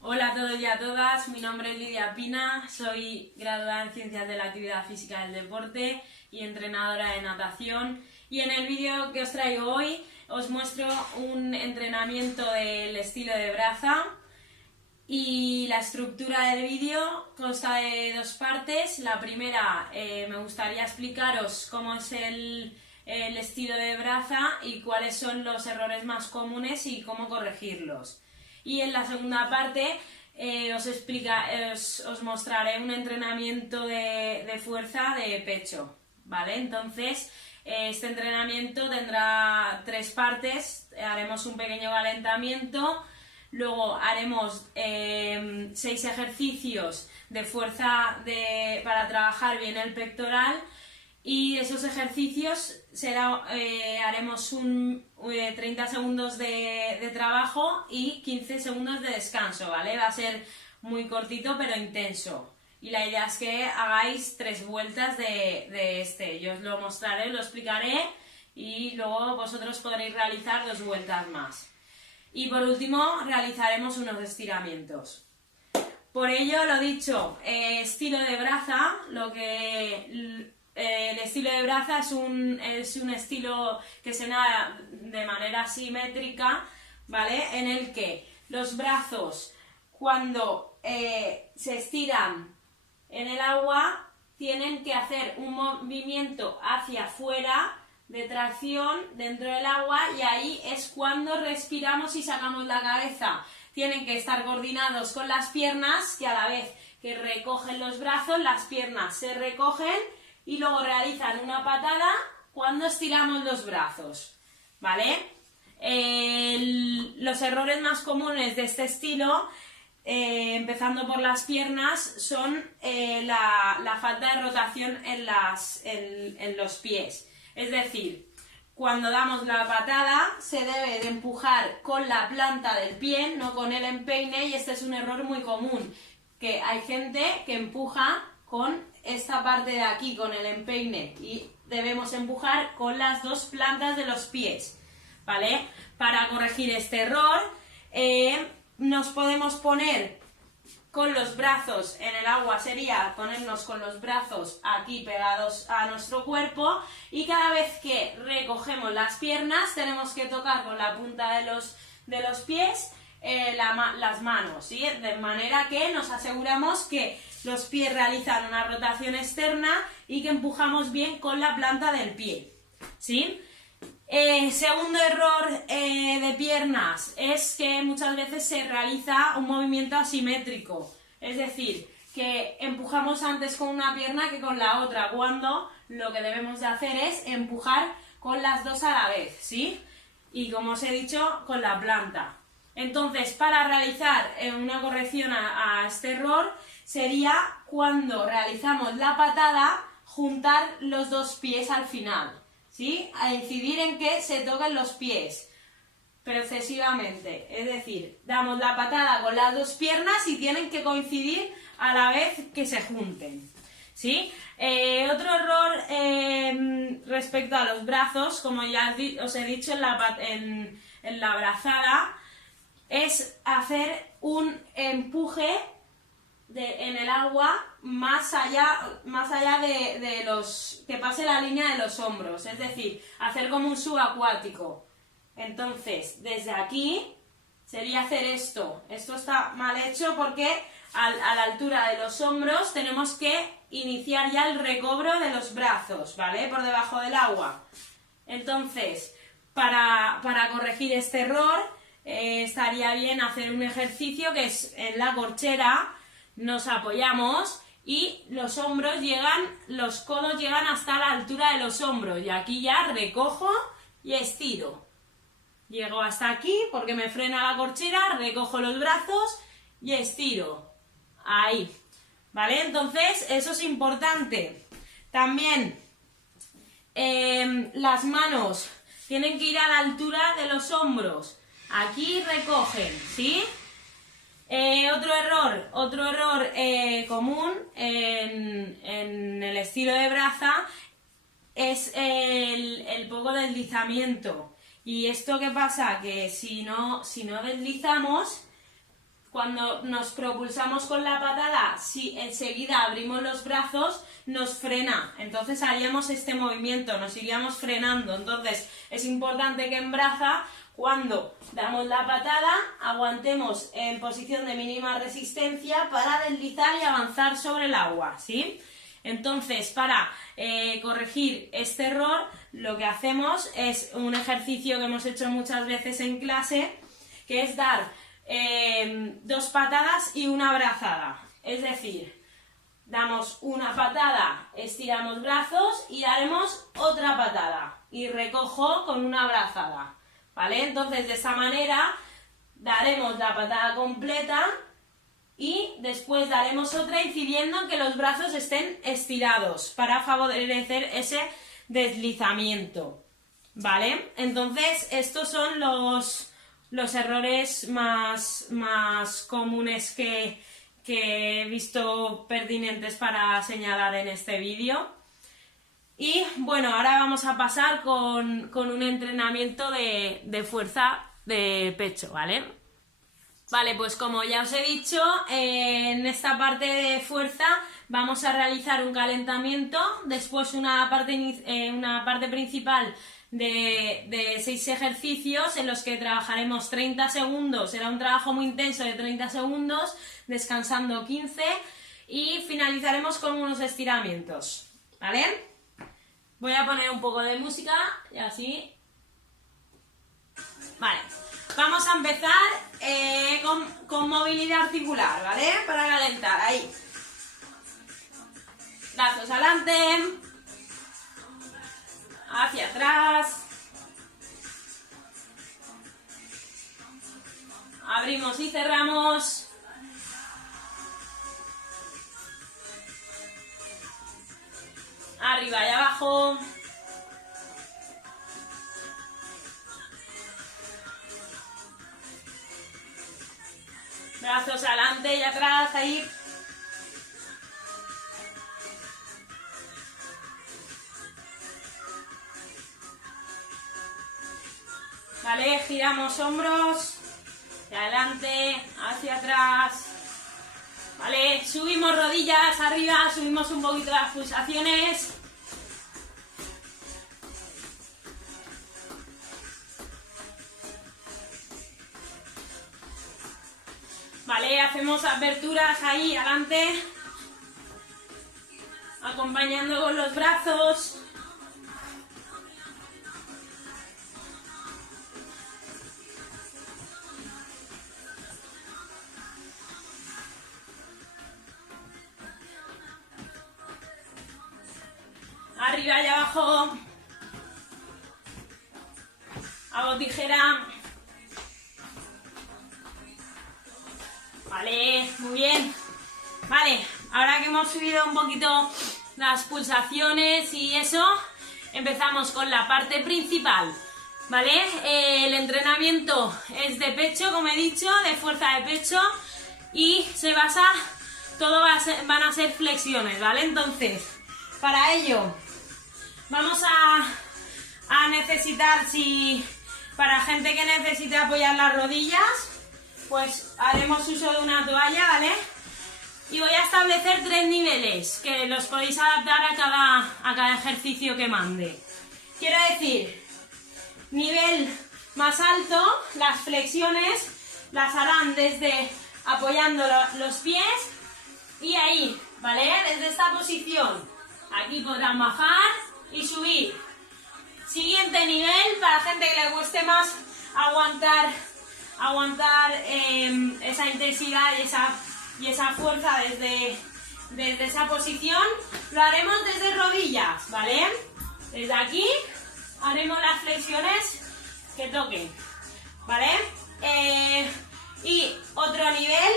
Hola a todos y a todas, mi nombre es Lidia Pina, soy graduada en Ciencias de la Actividad Física del Deporte y entrenadora de natación. Y en el vídeo que os traigo hoy os muestro un entrenamiento del estilo de braza. Y la estructura del vídeo consta de dos partes. La primera, me gustaría explicaros cómo es el estilo de braza y cuáles son los errores más comunes y cómo corregirlos. Y en la segunda parte os mostraré un entrenamiento de fuerza de pecho, ¿vale? Entonces, este entrenamiento tendrá tres partes. Haremos un pequeño calentamiento. Luego haremos 6 ejercicios de fuerza para trabajar bien el pectoral, y de esos ejercicios haremos 30 segundos de trabajo y 15 segundos de descanso, ¿vale? Va a ser muy cortito pero intenso. Y la idea es que hagáis 3 vueltas de este. Yo os lo mostraré, lo explicaré y luego vosotros podréis realizar 2 vueltas más. Y por último realizaremos unos estiramientos. Por ello, lo dicho, estilo de braza, el estilo de braza es un estilo que se nada de manera simétrica, ¿vale? En el que los brazos, cuando se estiran en el agua, tienen que hacer un movimiento hacia afuera de tracción dentro del agua, y ahí es cuando respiramos y sacamos la cabeza. Tienen que estar coordinados con las piernas, que a la vez que recogen los brazos, las piernas se recogen y luego realizan una patada cuando estiramos los brazos, ¿vale? Los errores más comunes de este estilo, empezando por las piernas, son la falta de rotación en los pies. Es decir, cuando damos la patada se debe de empujar con la planta del pie, no con el empeine, y este es un error muy común, que hay gente que empuja con esta parte de aquí, con el empeine, y debemos empujar con las 2 plantas de los pies, ¿vale? Para corregir este error, nos podemos poner con los brazos en el agua, sería ponernos con los brazos aquí pegados a nuestro cuerpo, y cada vez que recogemos las piernas tenemos que tocar con la punta de los pies las manos, ¿sí? De manera que nos aseguramos que los pies realizan una rotación externa y que empujamos bien con la planta del pie, ¿sí? Segundo error de piernas es que muchas veces se realiza un movimiento asimétrico, es decir, que empujamos antes con una pierna que con la otra, cuando lo que debemos de hacer es empujar con las 2 a la vez, ¿sí? Y como os he dicho, con la planta. Entonces, para realizar una corrección a este error, sería cuando realizamos la patada, juntar los 2 pies al final, ¿sí? A incidir en que se toquen los pies, pero excesivamente. Es decir, damos la patada con las 2 piernas y tienen que coincidir a la vez que se junten, ¿sí? Otro error respecto a los brazos, como ya os he dicho en la brazada, es hacer un empuje en el agua más allá de los que pase la línea de los hombros, es decir, hacer como un subacuático. Entonces, desde aquí sería hacer esto. Esto está mal hecho porque a la altura de los hombros tenemos que iniciar ya el recobro de los brazos, ¿vale? Por debajo del agua. Entonces, para corregir este error, estaría bien hacer un ejercicio que es en la corchera. Nos apoyamos y los codos llegan hasta la altura de los hombros, y aquí ya recojo y estiro. Llego hasta aquí porque me frena la corchera, recojo los brazos y estiro. Ahí, ¿vale? Entonces, eso es importante. También, las manos tienen que ir a la altura de los hombros. Aquí recogen, ¿sí? Otro error común en el estilo de braza es el poco deslizamiento. ¿Y esto qué pasa? Que si no deslizamos, cuando nos propulsamos con la patada, si enseguida abrimos los brazos, nos frena. Entonces haríamos este movimiento, nos iríamos frenando. Entonces es importante que en braza, cuando damos la patada, aguantemos en posición de mínima resistencia para deslizar y avanzar sobre el agua, ¿sí? Entonces, para corregir este error, lo que hacemos es un ejercicio que hemos hecho muchas veces en clase, que es dar 2 patadas y una brazada. Es decir, damos una patada, estiramos brazos y daremos otra patada. Y recojo con una brazada, ¿vale? Entonces, de esa manera, daremos la patada completa y después daremos otra incidiendo en que los brazos estén estirados para favorecer ese deslizamiento, ¿vale? Entonces, estos son los errores más comunes que he visto pertinentes para señalar en este vídeo. Y bueno, ahora vamos a pasar con un entrenamiento de fuerza de pecho, ¿vale? Vale, pues como ya os he dicho, en esta parte de fuerza vamos a realizar un calentamiento, después una parte principal de 6 ejercicios en los que trabajaremos 30 segundos, será un trabajo muy intenso de 30 segundos, descansando 15 y finalizaremos con unos estiramientos, ¿vale? Voy a poner un poco de música y así. Vale, vamos a empezar con movilidad articular, ¿vale? Para calentar, ahí. Brazos adelante, hacia atrás. Abrimos y cerramos. Arriba y abajo. Brazos adelante y atrás, ahí. Vale, giramos hombros. De adelante, hacia atrás. Vale, subimos rodillas arriba, subimos un poquito las pulsaciones. Vale, hacemos aperturas ahí adelante, acompañando con los brazos. Arriba y abajo. Hago tijera. Vale, muy bien. Vale, ahora que hemos subido un poquito las pulsaciones y eso, empezamos con la parte principal, ¿vale? El entrenamiento es de pecho, como he dicho, de fuerza de pecho y se basa, van a ser flexiones, ¿vale? Entonces, para ello vamos a necesitar, para gente que necesite apoyar las rodillas, pues haremos uso de una toalla, ¿vale? Y voy a establecer 3 niveles, que los podéis adaptar a cada ejercicio que mande. Quiero decir, nivel más alto, las flexiones las harán desde apoyando los pies y ahí, ¿vale? Desde esta posición. Aquí podrán bajar y subir. Siguiente nivel, para gente que le cueste más aguantar esa intensidad y esa fuerza desde esa posición, lo haremos desde rodillas, ¿vale? Desde aquí haremos las flexiones que toquen, ¿vale? Y otro nivel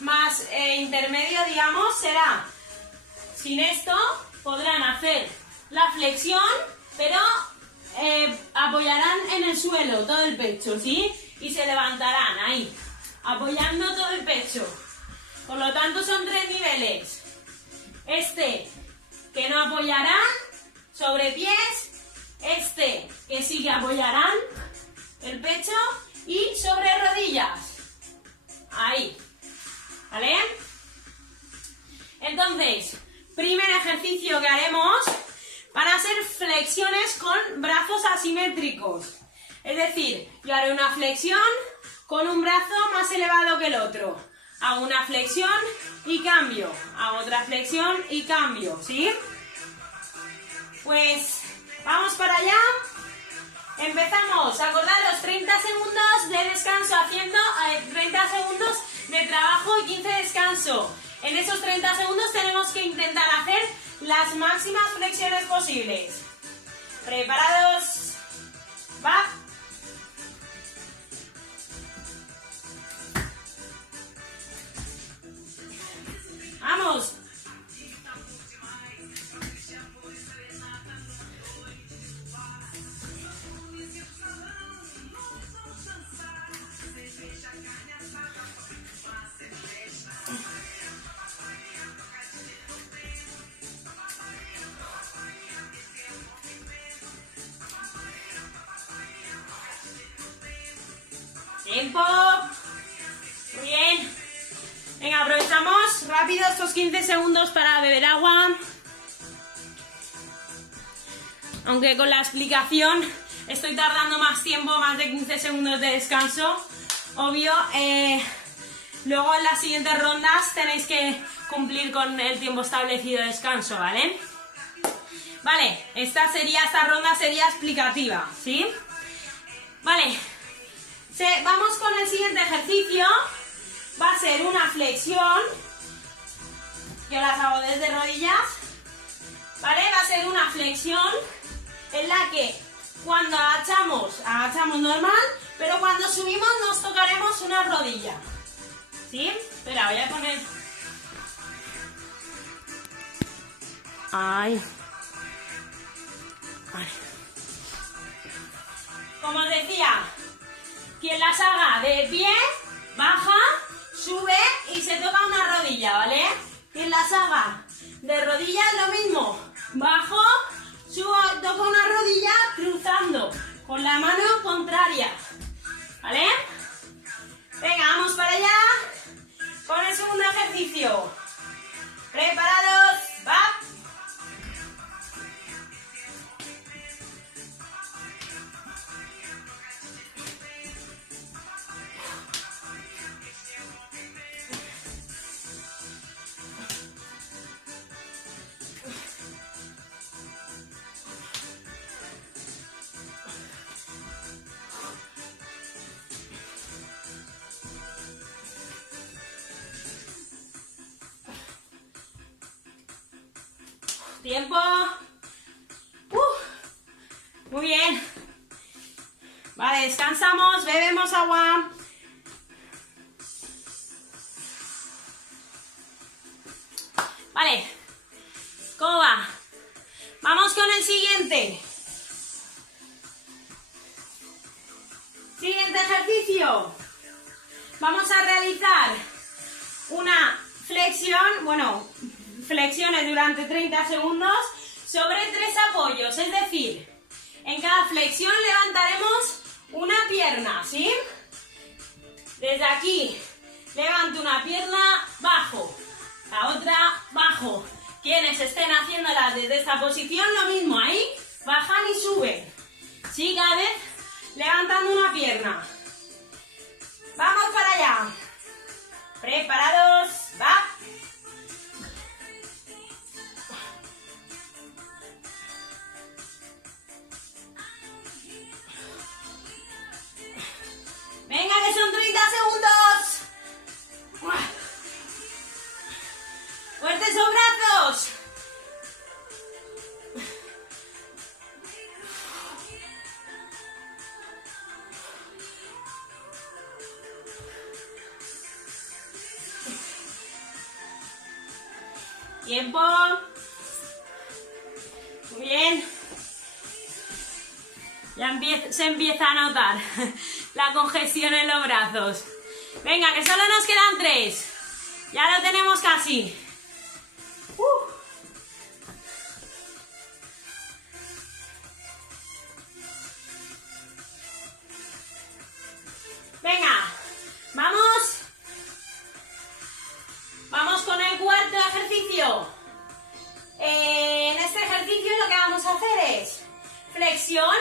más intermedio, digamos, será, sin esto podrán hacer la flexión, pero apoyarán en el suelo todo el pecho, ¿sí? Y se levantarán ahí, apoyando todo el pecho. Por lo tanto, son 3 niveles. Este, que no apoyarán sobre pies. Este, que sí que apoyarán el pecho. Y sobre rodillas. Ahí. ¿Vale? Entonces, primer ejercicio que haremos van a ser flexiones con brazos asimétricos. Es decir, yo haré una flexión con un brazo más elevado que el otro. Hago una flexión y cambio. Hago otra flexión y cambio, ¿sí? Pues vamos para allá. Empezamos. Acordad los 30 segundos de descanso haciendo 30 segundos de trabajo y 15 de descanso. En esos 30 segundos tenemos que intentar hacer las máximas flexiones posibles. ¿Preparados? ¡Va! ¡Vamos! ¡Tiempo! Muy bien. Venga, aprovechamos rápido estos 15 segundos para beber agua. Aunque con la explicación estoy tardando más tiempo, más de 15 segundos de descanso. Obvio, luego en las siguientes rondas tenéis que cumplir con el tiempo establecido de descanso, ¿vale? Vale, esta ronda sería explicativa, ¿sí? Vale, vamos con el siguiente ejercicio. Va a ser una flexión. Yo las hago desde rodillas. ¿Vale? Va a ser una flexión en la que cuando agachamos normal, pero cuando subimos nos tocaremos una rodilla. ¿Sí? Espera, voy a poner... Ay. Vale. Como os decía, quien las haga de pie, baja, sube y se toca una rodilla, ¿vale? Quien las haga de rodillas, lo mismo. Bajo, subo, toco una rodilla cruzando con la mano contraria, ¿vale? Venga, vamos para allá con el segundo ejercicio. ¿Preparados? ¡Va! Tiempo. Muy bien. Vale, descansamos, bebemos agua. Vale. ¿Cómo va? Vamos con el siguiente. Siguiente ejercicio. Vamos a realizar una flexión, flexiones durante 30 segundos sobre 3 apoyos, es decir, en cada flexión levantaremos una pierna, ¿sí? Desde aquí levanto una pierna, bajo, la otra, bajo. Quienes estén haciéndolas desde esta posición, lo mismo, ahí bajan y suben, ¿sí? Cada vez levantando una pierna. Vamos para allá. ¿Preparados? ¡Va! Venga, que son 30 segundos. ¡Fuertes esos brazos! Tiempo. Muy bien. Ya se empieza a notar la congestión en los brazos. Venga, que solo nos quedan 3. Ya lo tenemos casi. Venga, vamos ejercicio. En este ejercicio lo que vamos a hacer es flexión,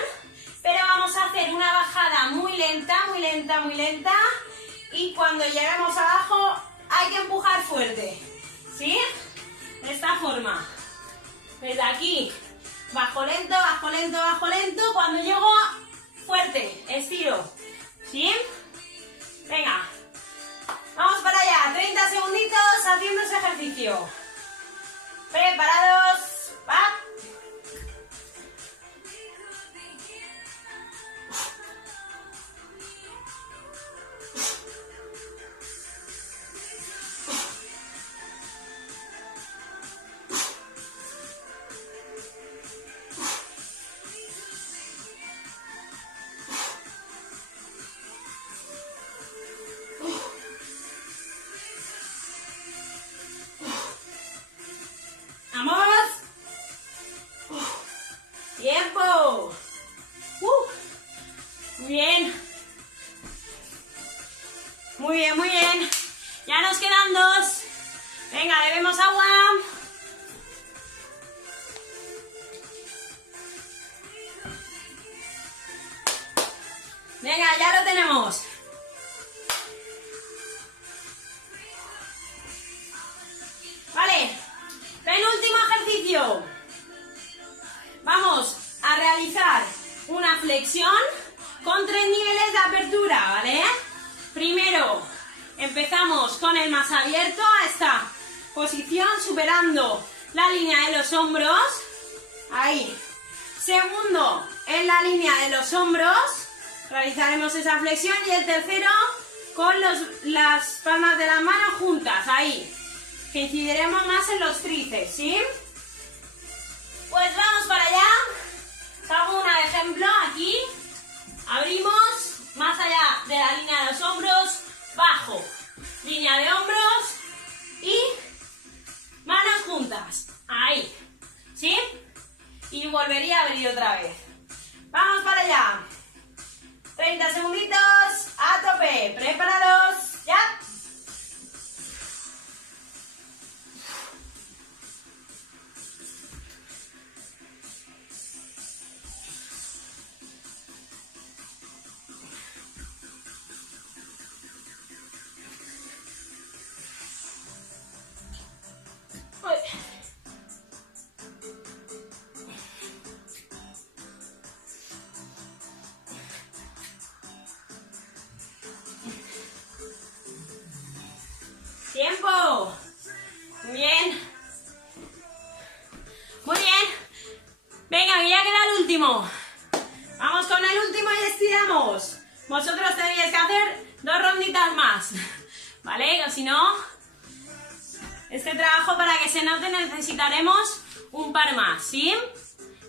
pero vamos a hacer una bajada muy lenta, muy lenta, muy lenta. Y cuando lleguemos abajo hay que empujar fuerte, ¿sí? De esta forma. Desde aquí, bajo lento, bajo lento, bajo lento. Cuando llego, fuerte, estiro, ¿sí? Venga, vamos para allá. 30 segunditos haciendo ese ejercicio. Preparados, va. ¡Tiempo! Muy bien. Muy bien, muy bien. Ya nos quedan 2. Venga, bebemos agua. Venga, ya lo tenemos. Vale, penúltimo ejercicio. Vamos a realizar una flexión con 3 niveles de apertura, ¿vale? Primero, empezamos con el más abierto a esta posición, superando la línea de los hombros. Ahí. Segundo, en la línea de los hombros, realizaremos esa flexión. Y el tercero, con las palmas de las manos juntas, ahí. Que incidiremos más en los tríceps, ¿sí? Pues vamos para allá. Os hago una de ejemplo aquí. Abrimos, más allá de la línea de los hombros, bajo, línea de hombros y manos juntas. Ahí, ¿sí? Y volvería a abrir otra vez. Vamos para allá. 30 segunditos, a tope. ¿Preparados? ¿Ya? ¡Tiempo! Muy bien. Muy bien. Venga, que ya queda el último. Vamos con el último y estiramos. Vosotros tenéis que hacer 2 ronditas más. ¿Vale? O si no, este trabajo para que se note necesitaremos un par más, ¿sí?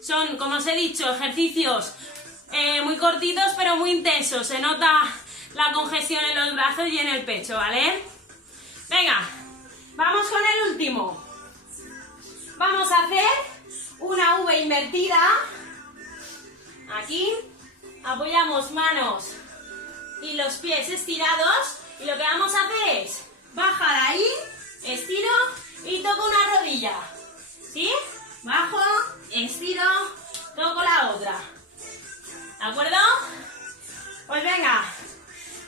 Son, como os he dicho, ejercicios muy cortitos pero muy intensos. Se nota la congestión en los brazos y en el pecho, ¿vale? Venga, vamos con el último. Vamos a hacer una V invertida. Aquí apoyamos manos y los pies estirados. Y lo que vamos a hacer es bajar ahí, estiro y toco una rodilla. ¿Sí? Bajo, estiro, toco la otra. ¿De acuerdo? Pues venga,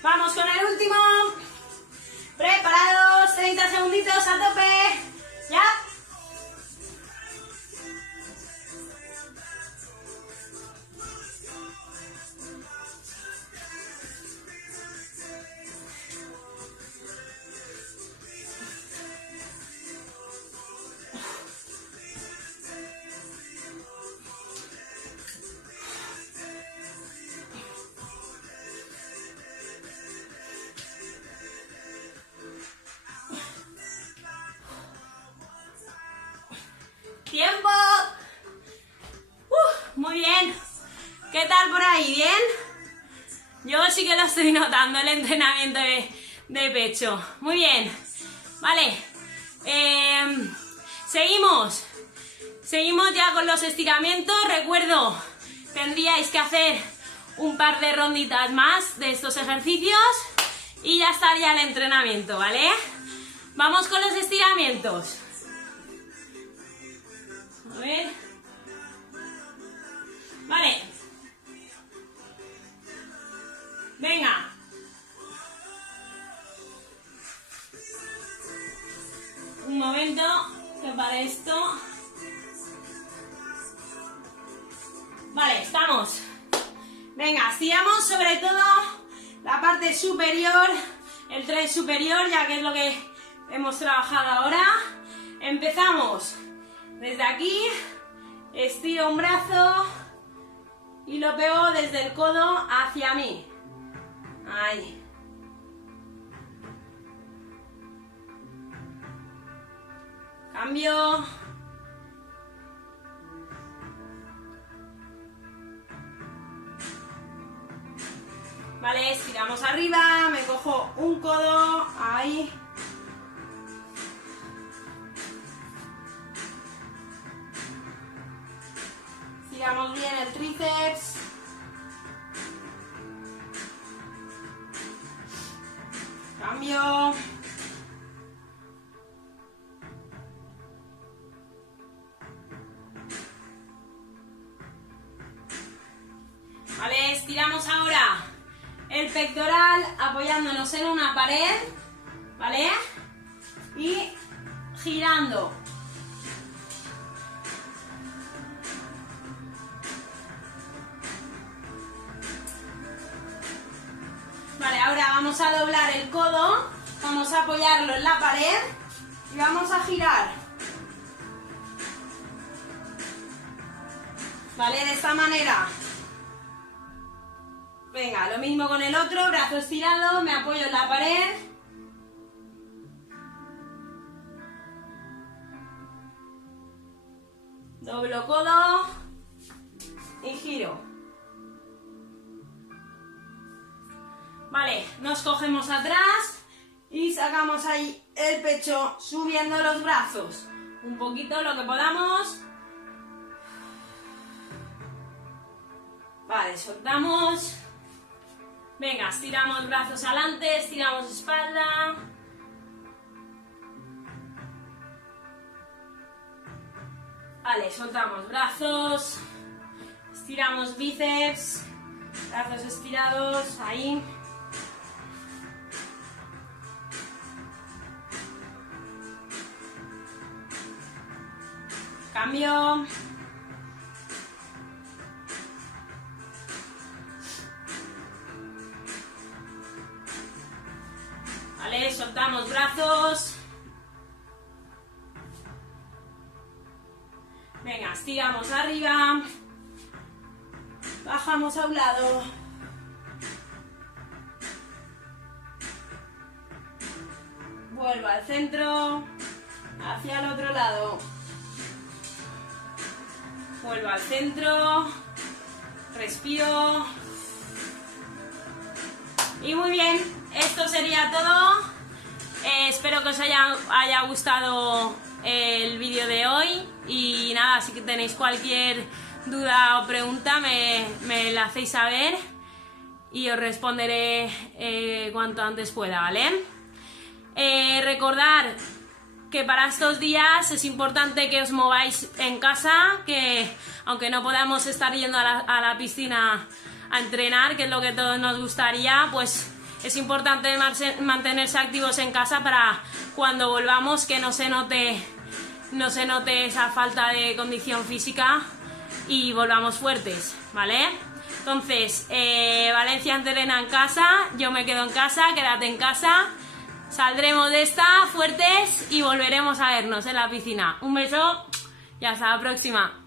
vamos con el último. Preparados, 30 segunditos a tope. ¿Ya? ¡Tiempo! Muy bien. ¿Qué tal por ahí? ¿Bien? Yo sí que lo estoy notando, el entrenamiento de pecho. Muy bien. Vale. Seguimos. Seguimos ya con los estiramientos. Recuerdo, tendríais que hacer un par de ronditas más de estos ejercicios y ya estaría el entrenamiento, ¿vale? Vamos con los estiramientos. A ver. Vale. Venga. Un momento, que para esto. Vale, estamos. Venga, estiramos sobre todo la parte superior, el tren superior, ya que es lo que hemos trabajado ahora. Empezamos desde aquí, estiro un brazo y lo pego desde el codo hacia mí. Ahí. Cambio. Vale, estiramos arriba, me cojo un codo, ahí. Estiramos bien el tríceps. Cambio. Vale, estiramos ahora el pectoral apoyándonos en una pared, ¿vale? Y girando. Vale, ahora vamos a doblar el codo, vamos a apoyarlo en la pared y vamos a girar. Vale, de esta manera. Venga, lo mismo con el otro, brazo estirado, me apoyo en la pared. Doblo codo y giro. Vale, nos cogemos atrás y sacamos ahí el pecho subiendo los brazos. Un poquito lo que podamos. Vale, soltamos. Venga, estiramos brazos adelante, estiramos espalda. Vale, soltamos brazos. Estiramos bíceps. Brazos estirados, ahí. Cambio. Vale, soltamos brazos. Venga, estiramos arriba. Bajamos a un lado. Vuelvo al centro. Hacia el otro lado. Vuelvo al centro. Respiro. Y muy bien. Esto sería todo. Espero que os haya gustado el vídeo de hoy. Y nada, si tenéis cualquier duda o pregunta me la hacéis saber y os responderé cuanto antes pueda, ¿vale? Recordar que para estos días es importante que os mováis en casa, que aunque no podamos estar yendo a la piscina a entrenar, que es lo que todos nos gustaría, pues es importante mantenerse activos en casa para cuando volvamos que no se note esa falta de condición física y volvamos fuertes, ¿vale? Entonces, Valencia entrena en casa, yo me quedo en casa, quédate en casa, saldremos de esta fuertes y volveremos a vernos en la piscina. Un beso y hasta la próxima.